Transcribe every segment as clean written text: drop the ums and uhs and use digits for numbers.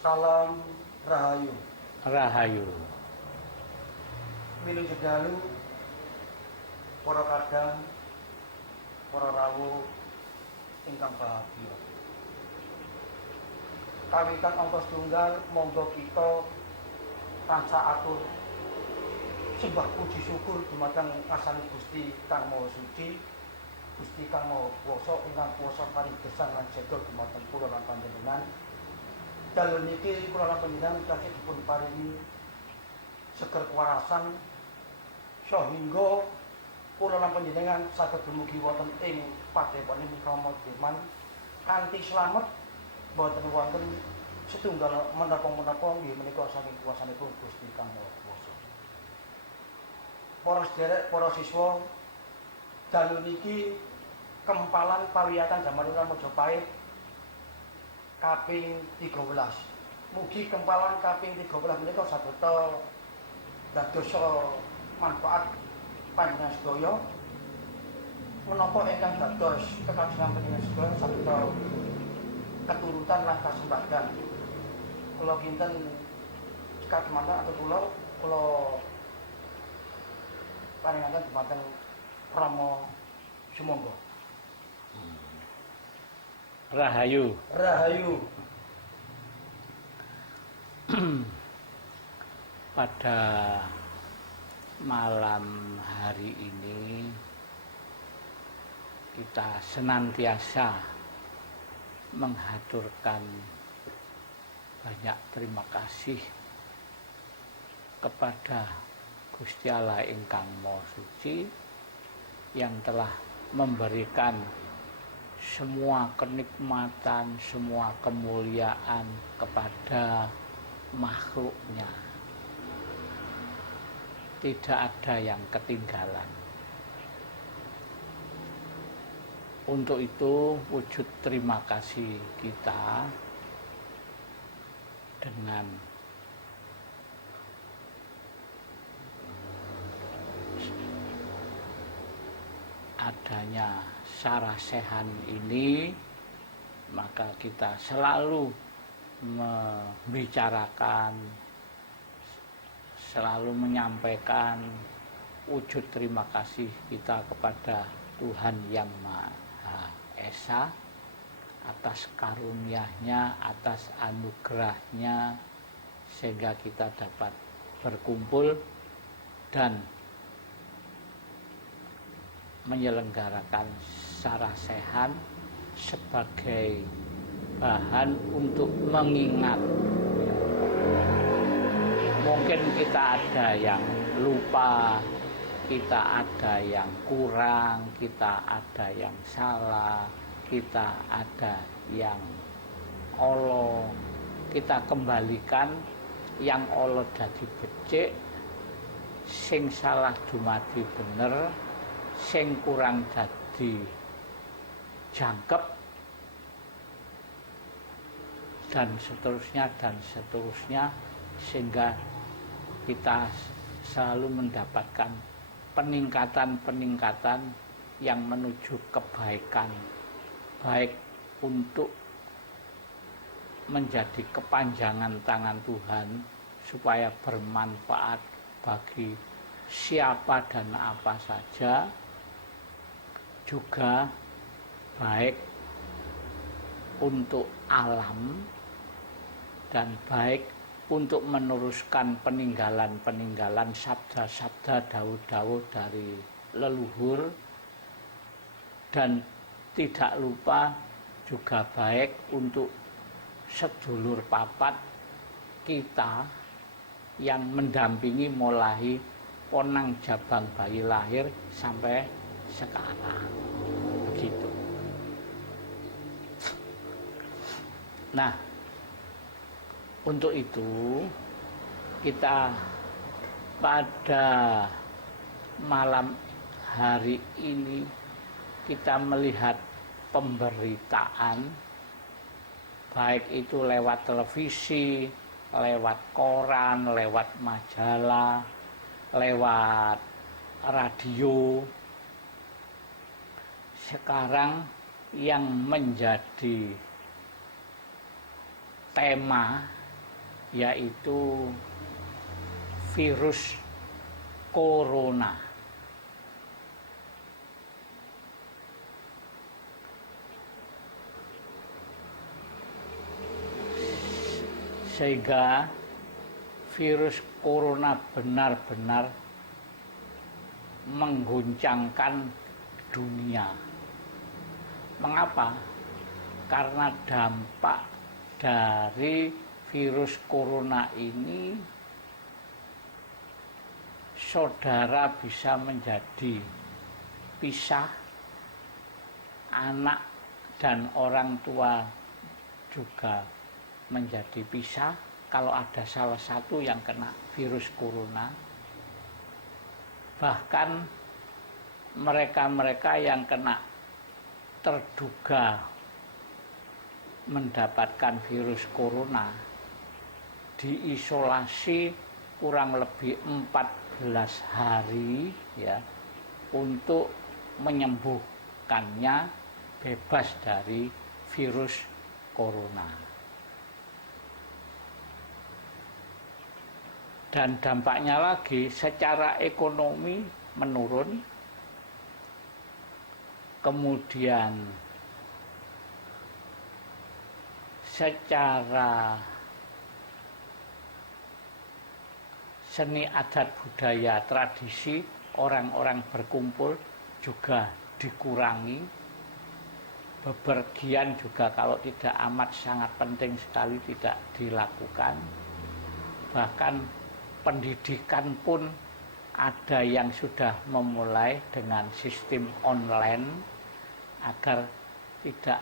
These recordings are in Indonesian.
Salam Rahayu. Rahayu. Wilujeng dalu para kadang, para rawuh ingkang bahagia. Kawitan angka setunggal monggo kita tansah atur sembah puji syukur dumateng asani Gusti Kang Maha Suci, Gusti Kang Maha Kuwasa ingkang kuwasa paring gesang lan jaga dumateng kula lan panjenengan. Dalu niki kula lan panjenengan tansah dipun paringi seger kewarasan sehingga kula lan panjenengan saged dumugi wonten ing padeponing Rama Dirman kanthi slamet boten wonten setunggal menapa-menapa nggih menika saking kuwasanipun Gusti Kang Maha Kuwasa. Para sederek, para siswa, dalu niki kempalan pawiyatan jamanipun Majapahit kaping 13. Mugi kempalan kaping 13 menika sageta dadosa manfaat panjenengan sedaya menapa ingkang dados kekajengan panjenengan sedaya sageta keturutan lan kasembadan. Kula kinten kajemanten atau kula paringaken dumateng Rama sumangga. Rahayu. Rahayu. Pada malam hari ini kita senantiasa menghaturkan banyak terima kasih kepada Gusti Allah ingkang Maha Suci yang telah memberikan semua kenikmatan, semua kemuliaan kepada makhluknya. Tidak ada yang ketinggalan. Untuk itu wujud terima kasih kita dengan adanya sarasehan ini, maka kita selalu membicarakan, selalu menyampaikan wujud terima kasih kita kepada Tuhan Yang Maha Esa atas karunia-Nya, atas anugerah-Nya, sehingga kita dapat berkumpul dan menyelenggarakan sarasehan sebagai bahan untuk mengingat. Mungkin kita ada yang lupa, kita ada yang kurang, kita ada yang salah, kita ada yang olo. Kita kembalikan yang olo dadi becik, sing salah dumadi bener, sing kurang dadi jangkep, dan seterusnya, sehingga kita selalu mendapatkan peningkatan yang menuju kebaikan, baik untuk menjadi kepanjangan tangan Tuhan supaya bermanfaat bagi siapa dan apa saja, juga baik untuk alam dan baik untuk meneruskan peninggalan sabda-sabda dawuh-dawuh dari leluhur, dan tidak lupa juga baik untuk sedulur papat kita yang mendampingi mulai ponang jabang bayi lahir sampai sekarang. Begitu. Nah, untuk itu kita pada malam hari ini kita melihat pemberitaan, baik itu lewat televisi, lewat koran, lewat majalah, lewat radio. Sekarang yang menjadi tema yaitu virus corona. Sehingga virus corona benar-benar mengguncangkan dunia. Mengapa? Karena dampak dari virus corona ini, saudara bisa menjadi pisah, anak dan orang tua juga menjadi pisah kalau ada salah satu yang kena virus corona. Bahkan mereka-mereka yang kena terduga mendapatkan virus corona diisolasi kurang lebih 14 hari ya, untuk menyembuhkannya bebas dari virus corona. Dan dampaknya lagi secara ekonomi menurun, kemudian secara seni adat budaya tradisi orang-orang berkumpul juga dikurangi, bepergian juga kalau tidak amat sangat penting sekali tidak dilakukan. Bahkan pendidikan pun ada yang sudah memulai dengan sistem online agar tidak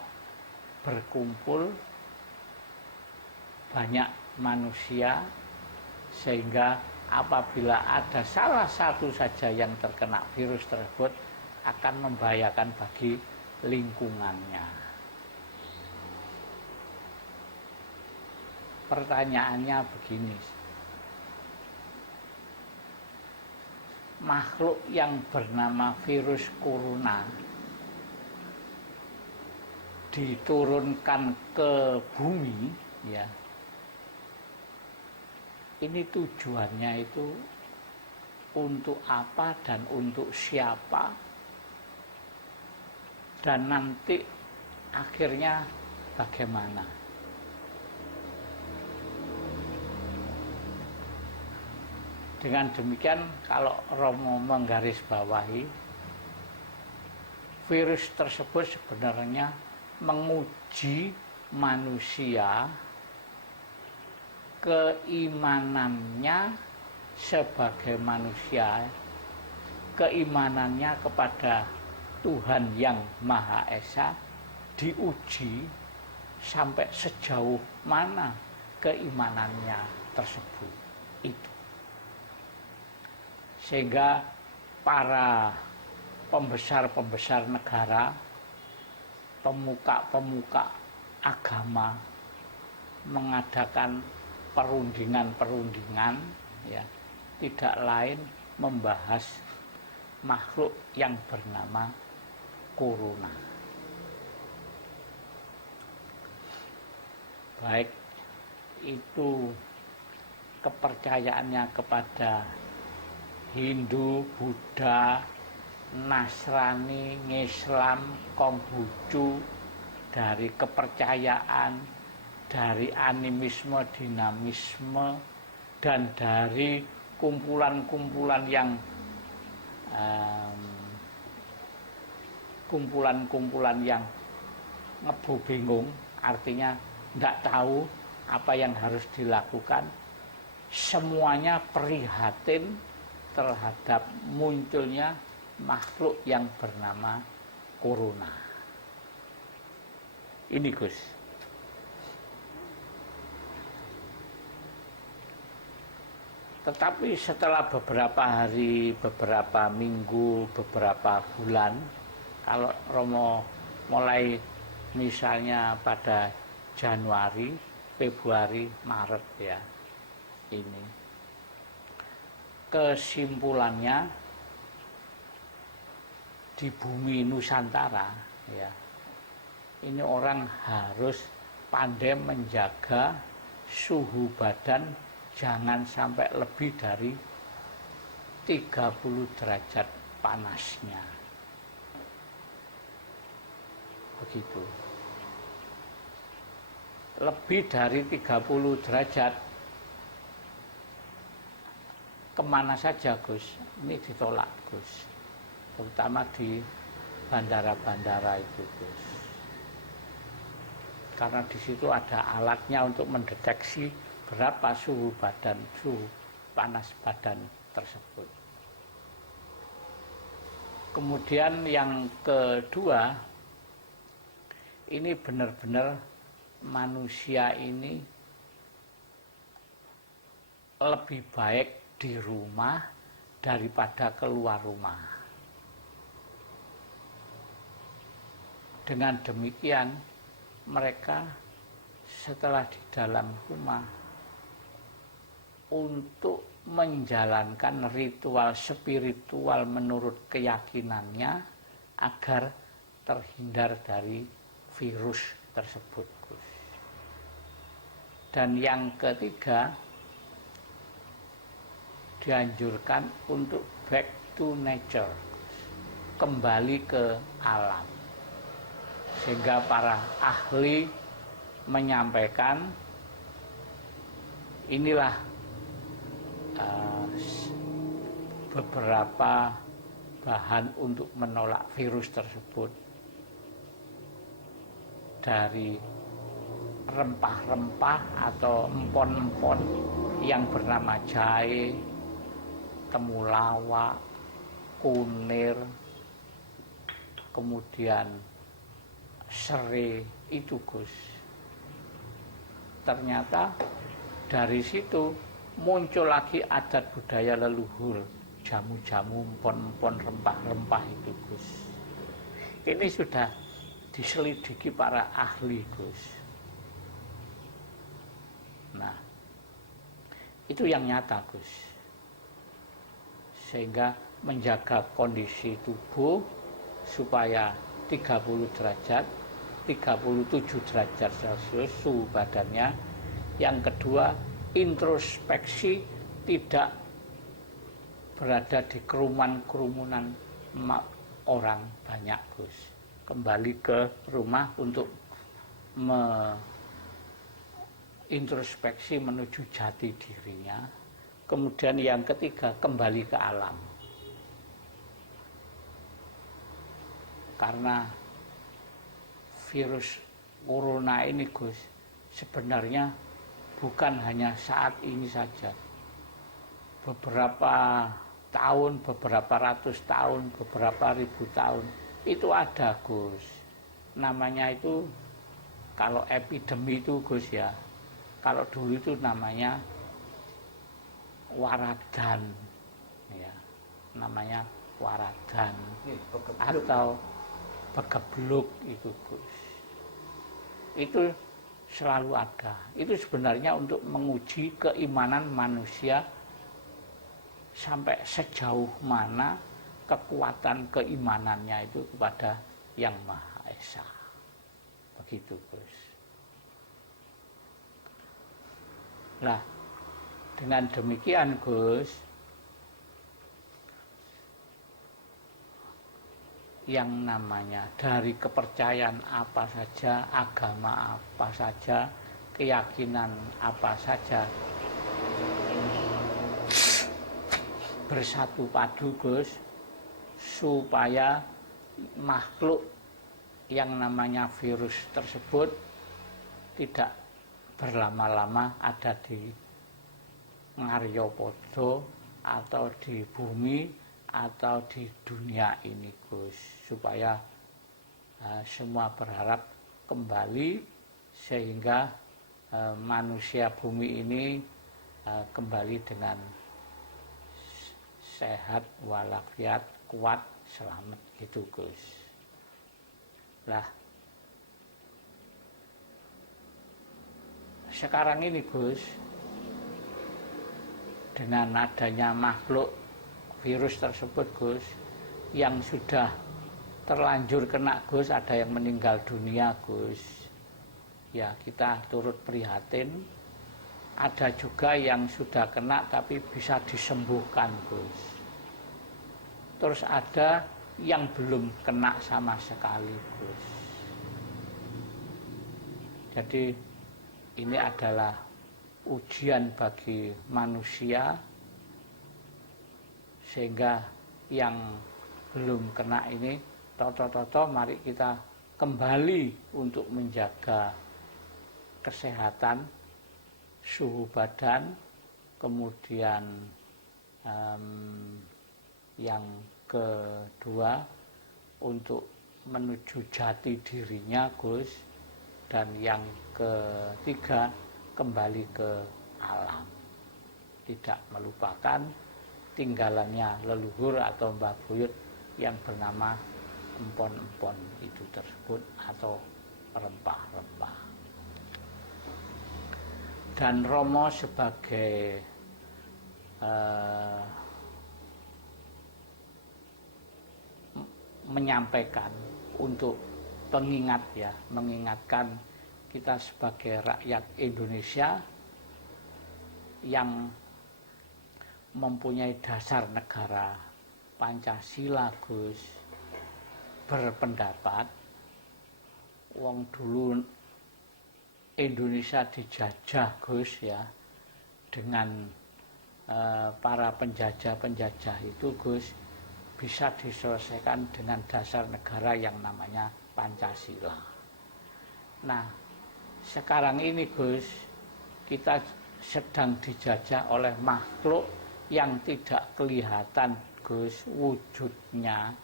berkumpul banyak manusia, sehingga apabila ada salah satu saja yang terkena virus tersebut akan membahayakan bagi lingkungannya. Pertanyaannya begini, makhluk yang bernama virus corona diturunkan ke bumi ya, ini tujuannya itu untuk apa dan untuk siapa, dan nanti akhirnya bagaimana. Dengan demikian, kalau Romo menggarisbawahi, virus tersebut sebenarnya menguji manusia keimanannya sebagai manusia, keimanannya kepada Tuhan yang Maha Esa diuji sampai sejauh mana keimanannya tersebut itu. Sehingga para pembesar-pembesar negara, pemuka-pemuka agama mengadakan perundingan-perundingan ya, tidak lain membahas makhluk yang bernama corona. Baik itu kepercayaannya kepada Hindu, Buddha, Nasrani, Islam, Konghucu, dari kepercayaan, dari animisme, dinamisme, dan dari kumpulan-kumpulan yang ngebu bingung, artinya tidak tahu apa yang harus dilakukan. Semuanya prihatin terhadap munculnya makhluk yang bernama corona. Ini Gus. Tetapi setelah beberapa hari, beberapa minggu, beberapa bulan, kalau Romo mulai misalnya pada Januari, Februari, Maret ya, ini kesimpulannya di bumi Nusantara ya, ini orang harus pandai menjaga suhu badan jangan sampai lebih dari 30 derajat panasnya. Begitu. Lebih dari 30 derajat kemana saja Gus, ini ditolak Gus, terutama di bandara-bandara itu Gus, karena di situ ada alatnya untuk mendeteksi berapa suhu panas badan tersebut. Kemudian yang kedua, ini benar-benar manusia ini lebih baik di rumah daripada keluar rumah. Dengan demikian, mereka setelah di dalam rumah untuk menjalankan ritual spiritual menurut keyakinannya agar terhindar dari virus tersebut. Dan yang ketiga, dianjurkan untuk back to nature, kembali ke alam. Sehingga para ahli menyampaikan inilah beberapa bahan untuk menolak virus tersebut, dari rempah-rempah atau empon-empon yang bernama jahe, temulawak, kunir, kemudian serai itu Gus. Ternyata dari situ muncul lagi adat budaya leluhur, jamu-jamu, empon-empon, rempah-rempah itu Gus. Ini sudah diselidiki para ahli Gus. Nah, itu yang nyata Gus. Sehingga menjaga kondisi tubuh supaya 30 derajat, 37 derajat Celcius suhu badannya. Yang kedua, introspeksi, tidak berada di kerumunan orang banyak Gus. Kembali ke rumah untuk introspeksi menuju jati dirinya. Kemudian yang ketiga, kembali ke alam. Karena virus corona ini Gus, sebenarnya bukan hanya saat ini saja. Beberapa tahun, beberapa ratus tahun, beberapa ribu tahun itu ada Gus. Namanya itu, kalau epidemi itu Gus ya, kalau dulu itu namanya waradan, ya, namanya waradan atau begebluk itu Gus. Itu selalu ada. Itu sebenarnya untuk menguji keimanan manusia sampai sejauh mana kekuatan keimanannya itu kepada Yang Maha Esa. Begitu Gus. Nah, dengan demikian Gus, yang namanya dari kepercayaan apa saja, agama apa saja, keyakinan apa saja, bersatu padu Gus, supaya makhluk yang namanya virus tersebut tidak berlama-lama ada di Ngaryopodo atau di bumi atau di dunia ini Gus, supaya semua berharap kembali sehingga manusia bumi ini kembali dengan sehat walafiat, kuat, selamat gitu Gus. Lah sekarang ini Gus, dengan adanya makhluk virus tersebut Gus, yang sudah terlanjur kena Gus, ada yang meninggal dunia Gus, ya kita turut prihatin, ada juga yang sudah kena tapi bisa disembuhkan, Gus. Terus ada yang belum kena sama sekali, Gus. Jadi ini adalah ujian bagi manusia, sehingga yang belum kena ini toto-toto mari kita kembali untuk menjaga kesehatan, suhu badan, kemudian yang kedua untuk menuju jati dirinya, Gus, dan yang ketiga kembali ke alam, tidak melupakan tinggalannya leluhur atau Mbah Buyut yang bernama empon-empon itu tersebut atau rempah-rempah. Dan Romo sebagai menyampaikan untuk pengingat, ya, mengingatkan kita sebagai rakyat Indonesia yang mempunyai dasar negara Pancasila, Gus, berpendapat wong dulu Indonesia dijajah, Gus, ya, dengan para penjajah-penjajah itu, Gus, bisa diselesaikan dengan dasar negara yang namanya Pancasila. Nah, sekarang ini, Gus, kita sedang dijajah oleh makhluk yang tidak kelihatan, Gus, wujudnya,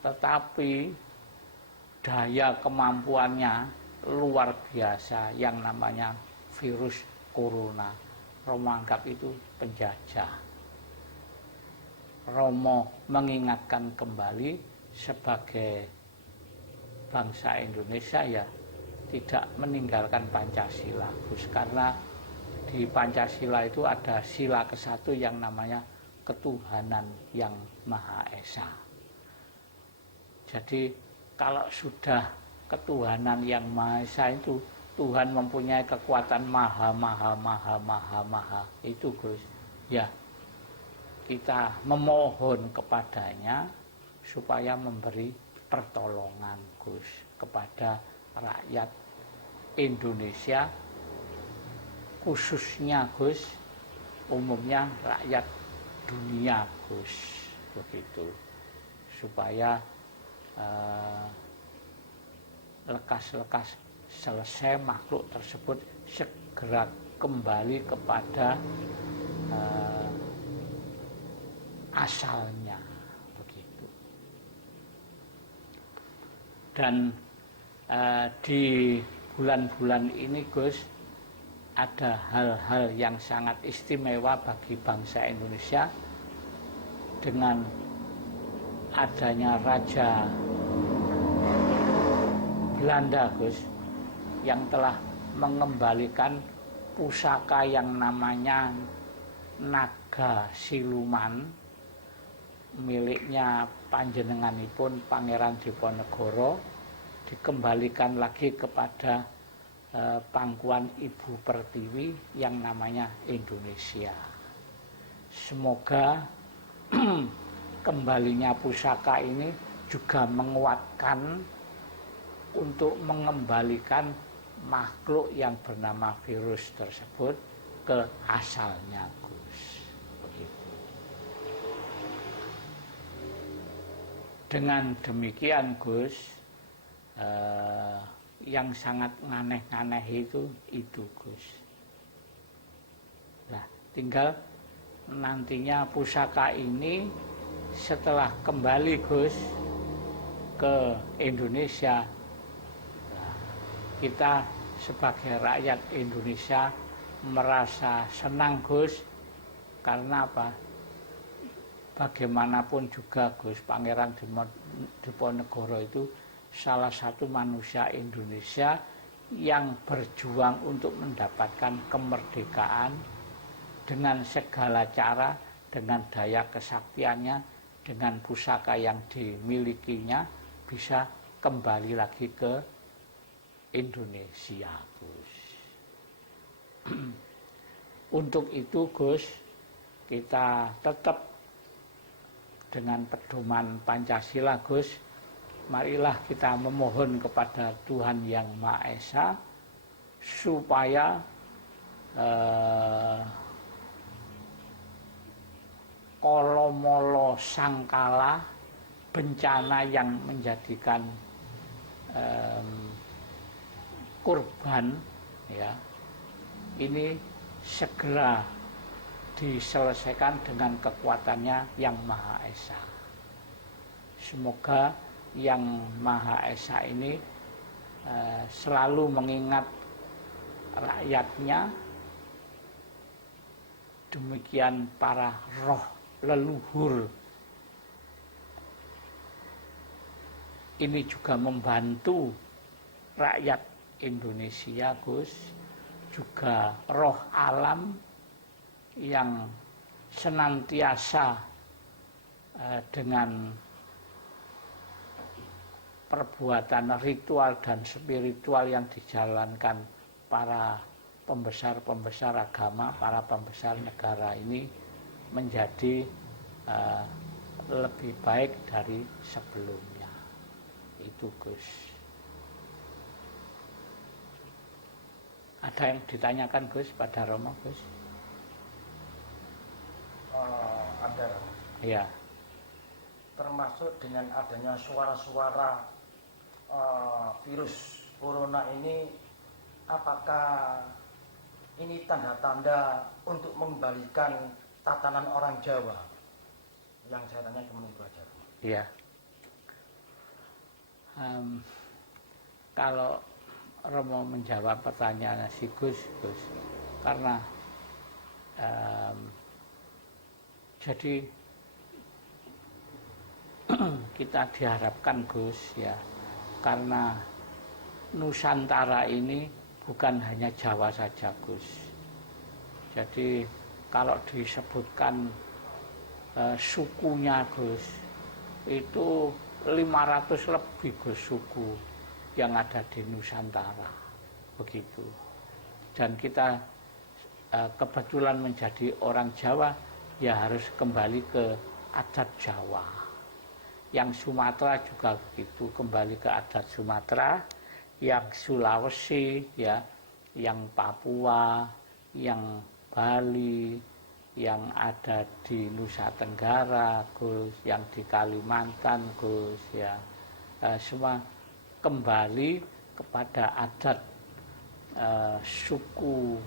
tetapi daya kemampuannya luar biasa yang namanya virus corona. Romo anggap itu penjajah. Romo mengingatkan kembali sebagai bangsa Indonesia, ya, tidak meninggalkan Pancasila, Gus, karena di Pancasila itu ada sila ke-1 yang namanya ketuhanan yang Maha Esa. Jadi kalau sudah ketuhanan yang Maha Esa itu, Tuhan mempunyai kekuatan maha itu, Gus, ya, kita memohon kepadanya supaya memberi pertolongan, Gus, kepada rakyat Indonesia, khususnya, Gus, umumnya rakyat dunia, Gus, begitu, supaya lekas-lekas selesai makhluk tersebut segera kembali kepada asalnya, begitu. Dan di bulan-bulan ini, Gus, ada hal-hal yang sangat istimewa bagi bangsa Indonesia dengan adanya Raja Belanda, Gus, yang telah mengembalikan pusaka yang namanya naga siluman miliknya panjenenganipun Pangeran Diponegoro, dikembalikan lagi kepada pangkuan Ibu Pertiwi yang namanya Indonesia. Semoga kembalinya pusaka ini juga menguatkan untuk mengembalikan makhluk yang bernama virus tersebut ke asalnya, Gus, begitu. Dengan demikian, Gus, yang sangat aneh-aneh itu, Gus. Nah, tinggal nantinya pusaka ini setelah kembali, Gus, ke Indonesia, kita sebagai rakyat Indonesia merasa senang, Gus, karena apa? Bagaimanapun juga, Gus, Pangeran Diponegoro itu salah satu manusia Indonesia yang berjuang untuk mendapatkan kemerdekaan dengan segala cara, dengan daya kesaktiannya, dengan pusaka yang dimilikinya, bisa kembali lagi ke Indonesia, Gus. Untuk itu Gus, kita tetap dengan pedoman Pancasila Gus, marilah kita memohon kepada Tuhan Yang Maha Esa supaya kolomolo sangkala bencana yang menjadikan kurban ya ini segera diselesaikan dengan kekuatannya Yang Maha Esa. Semoga Yang Maha Esa ini selalu mengingat rakyatnya, demikian para roh leluhur ini juga membantu rakyat Indonesia Gus, juga roh alam yang senantiasa dengan perbuatan ritual dan spiritual yang dijalankan para pembesar-pembesar agama, para pembesar negara ini menjadi lebih baik dari sebelumnya. Itu Gus. Ada yang ditanyakan Gus pada Romo Gus? Ada. Ya. Termasuk dengan adanya suara-suara virus corona ini, apakah ini tanda-tanda untuk mengembalikan tatanan orang Jawa? Yang saya tanya cuma itu aja. Iya. Kalau Romo menjawab pertanyaan si Gus, karena jadi kita diharapkan Gus ya, karena Nusantara ini bukan hanya Jawa saja Gus. Jadi kalau disebutkan sukunya Gus, itu 500 lebih Gus suku yang ada di Nusantara, begitu. Dan kita kebetulan menjadi orang Jawa, ya harus kembali ke adat Jawa. Yang Sumatera juga begitu, kembali ke adat Sumatera. Yang Sulawesi, ya, yang Papua, yang Bali, yang ada di Nusa Tenggara, Gus, yang di Kalimantan, Gus, ya, semua kembali kepada adat suku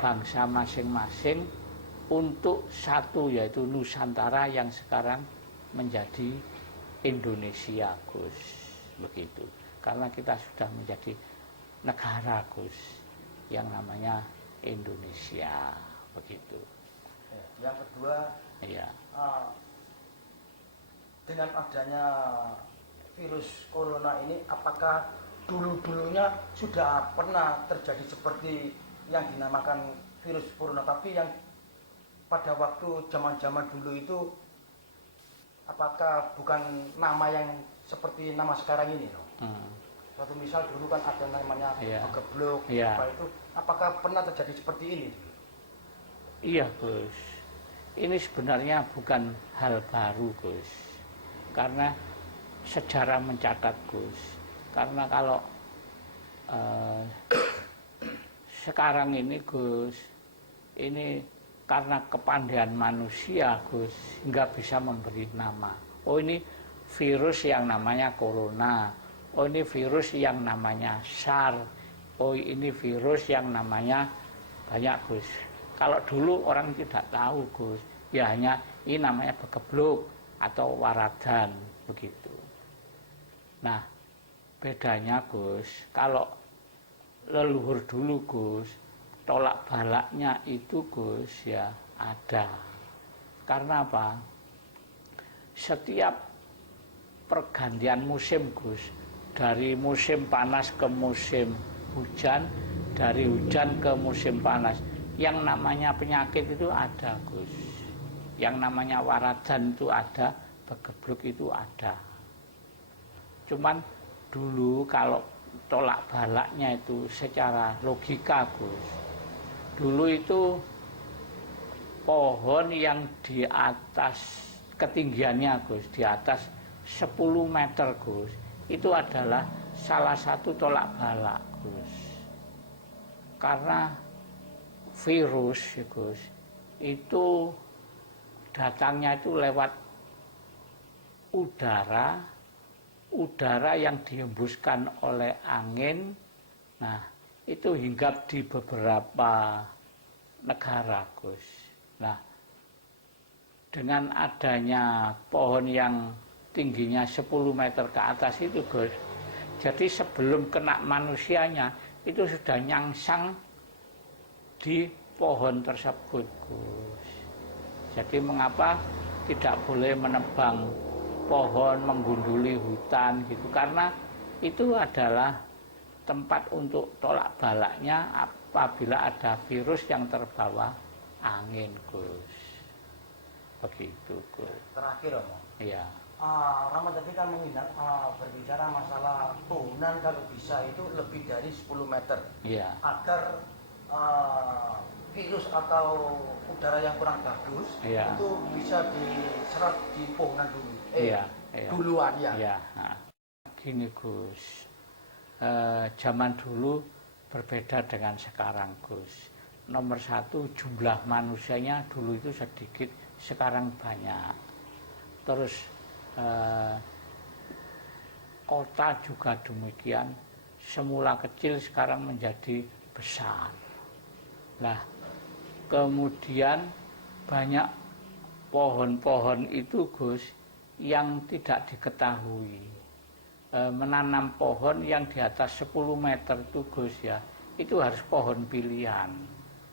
bangsa masing-masing untuk satu, yaitu Nusantara yang sekarang menjadi Indonesia, Gus, begitu. Karena kita sudah menjadi negara Gus yang namanya Indonesia, begitu. Yang kedua, ya. Dengan adanya virus corona ini, apakah dulu-dulunya sudah pernah terjadi seperti yang dinamakan virus corona, tapi yang pada waktu zaman-zaman dulu itu, apakah bukan nama yang seperti nama sekarang ini? Suatu misal dulu kan ada namanya begeblok, apa itu, apakah pernah terjadi seperti ini? Iya Gus, ini sebenarnya bukan hal baru Gus, karena sejarah mencatat Gus, karena kalau sekarang ini Gus, ini karena kepandaian manusia Gus, nggak bisa memberi nama. Oh ini virus yang namanya corona, oh ini virus yang namanya SARS, oh ini virus yang namanya banyak Gus. Kalau dulu orang tidak tahu Gus, ya hanya ini namanya begebluk atau waradan, begitu. Nah bedanya Gus, kalau leluhur dulu Gus, tolak balaknya itu Gus ya ada. Karena apa? Setiap pergantian musim Gus, dari musim panas ke musim hujan, dari hujan ke musim panas, yang namanya penyakit itu ada Gus, yang namanya waradan itu ada, begebluk itu ada. Cuman dulu kalau tolak balaknya itu secara logika Gus, dulu itu pohon yang di atas ketinggiannya Gus, di atas 10 meter Gus, itu adalah salah satu tolak balak Gus. Karena virus ya Gus, itu datangnya itu lewat udara yang dihembuskan oleh angin. Nah, itu hinggap di beberapa negara Gus. Nah, dengan adanya pohon yang tingginya 10 meter ke atas itu Gus, jadi sebelum kena manusianya itu sudah nyangsang di pohon tersebut Gus. Jadi mengapa tidak boleh menebang pohon, menggunduli hutan gitu, karena itu adalah tempat untuk tolak balaknya apabila ada virus yang terbawa angin Gus. Begitu Gus. Terakhir Romo. Iya. Rama tadi kan berbicara masalah pohonan kalau bisa itu lebih dari 10 meter. Iya. Agar virus atau udara yang kurang bagus itu bisa diserap di pohonan dulu. Duluan ya. Iya. Nah, gini Gus, zaman dulu berbeda dengan sekarang Gus. Nomor satu, jumlah manusianya dulu itu sedikit, sekarang banyak. Terus kota juga demikian, semula kecil sekarang menjadi besar. Nah, kemudian banyak pohon-pohon itu Gus yang tidak diketahui. Menanam pohon yang di atas 10 meter itu Gus ya, itu harus pohon pilihan.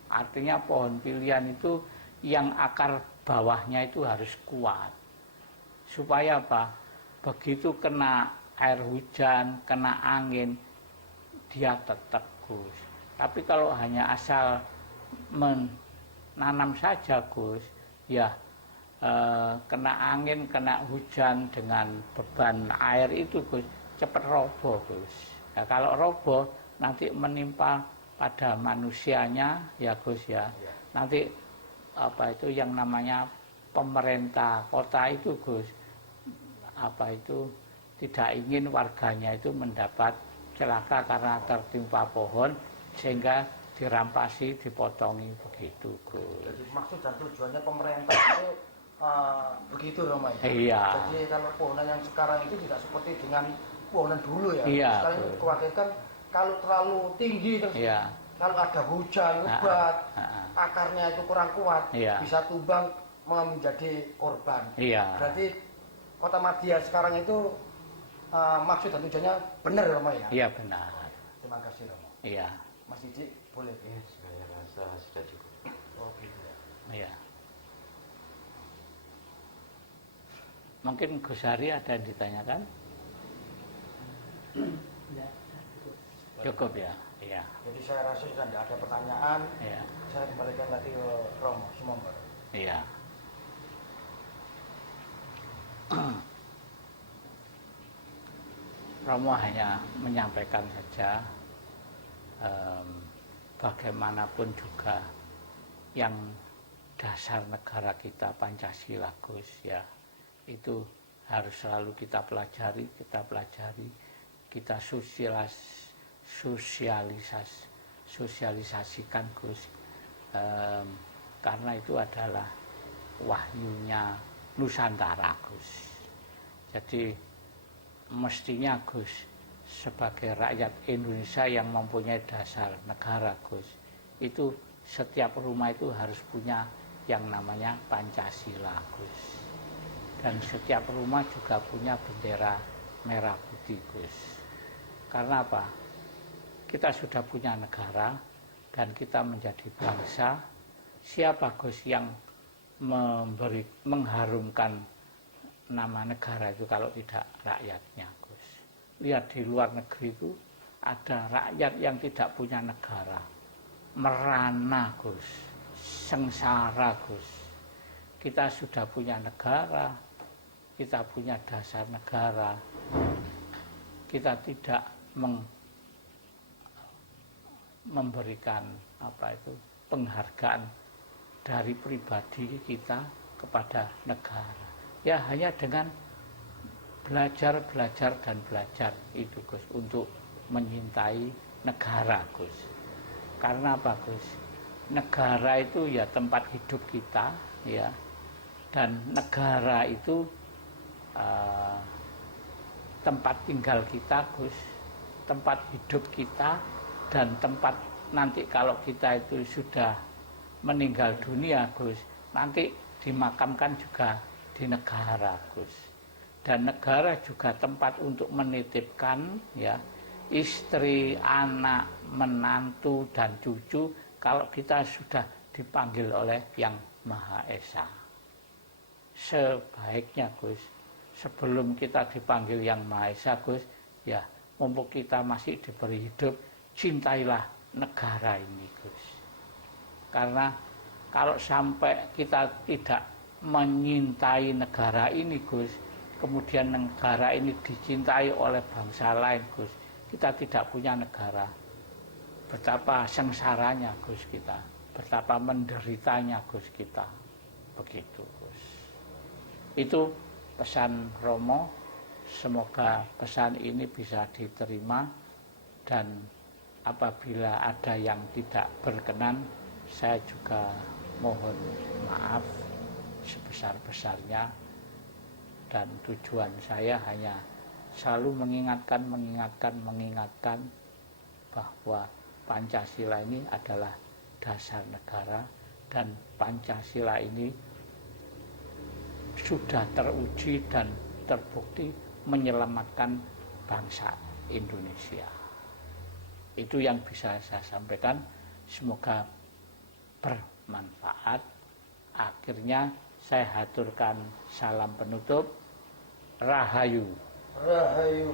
Artinya pohon pilihan itu yang akar bawahnya itu harus kuat. Supaya apa? Begitu kena air hujan, kena angin, dia tetap Gus. Tapi kalau hanya asal menanam saja Gus, ya kena angin, kena hujan dengan beban air itu Gus, cepat roboh Gus. Ya, kalau roboh nanti menimpa pada manusianya ya Gus ya. Nanti apa itu yang namanya pemerintah kota itu Gus, apa itu tidak ingin warganya itu mendapat celaka karena tertimpa pohon sehingga dirampasi, dipotongi begitu Gus. Jadi maksud dan tujuannya pemerintah itu begitu Roma ya. Iya. Jadi kalau pohonan yang sekarang itu tidak seperti dengan pohonan dulu ya. Iya. Sekarang itu dikhawatirkan kalau terlalu tinggi terus kalau ada hujan lebat, akarnya itu kurang kuat, bisa tumbang menjadi korban. Iya. Berarti Kota Madia sekarang itu maksud dan tujuannya benar Roma ya? Iya benar. Terima kasih Roma. Iya. Mas Didi boleh? Saya rasa sudah cukup. Oh gitu ya. Iya. Mungkin Gus Hari ada yang ditanyakan? Cukup ya. Iya. Jadi saya rasa sudah tidak ada pertanyaan. Iya. Saya kembalikan lagi ke Romo Sumomber. Iya. Romo hanya menyampaikan saja bagaimanapun juga yang dasar negara kita Pancasila Gus ya, itu harus selalu kita pelajari, kita sosialisasikan Gus, karena itu adalah wahyunya Nusantara Gus. Jadi mestinya Gus sebagai rakyat Indonesia yang mempunyai dasar negara Gus, itu setiap rumah itu harus punya yang namanya Pancasila Gus. Dan setiap rumah juga punya bendera merah putih Gus. Karena apa? Kita sudah punya negara dan kita menjadi bangsa. Siapa Gus yang mengharumkan nama negara itu kalau tidak rakyatnya Gus? Lihat di luar negeri itu ada rakyat yang tidak punya negara, merana Gus, sengsara Gus. Kita sudah punya negara, kita punya dasar negara, kita tidak memberikan apa itu penghargaan dari pribadi kita kepada negara. Ya hanya dengan belajar dan belajar itu Gus, untuk menyintai negara Gus. Karena apa Gus? Negara itu ya tempat hidup kita ya, dan negara itu tempat tinggal kita Gus, tempat hidup kita, dan tempat nanti kalau kita itu sudah meninggal dunia Gus, nanti dimakamkan juga di negara Gus. Dan negara juga tempat untuk menitipkan ya istri, anak, menantu dan cucu kalau kita sudah dipanggil oleh Yang Maha Esa. Sebaiknya Gus, sebelum kita dipanggil Yang Maha Esa Gus, ya mumpung kita masih diberi hidup, cintailah negara ini Gus. Karena kalau sampai kita tidak menyintai negara ini Gus, kemudian negara ini dicintai oleh bangsa lain Gus, kita tidak punya negara. Betapa sengsaranya Gus kita, betapa menderitanya Gus kita. Begitu Gus. Itu pesan Romo, semoga pesan ini bisa diterima, dan apabila ada yang tidak berkenan, saya juga mohon maaf sebesar-besarnya. Dan tujuan saya hanya selalu mengingatkan bahwa Pancasila ini adalah dasar negara, dan Pancasila ini sudah teruji dan terbukti menyelamatkan bangsa Indonesia. Itu yang bisa saya sampaikan, semoga bermanfaat. Akhirnya saya haturkan salam penutup. Rahayu. Rahayu.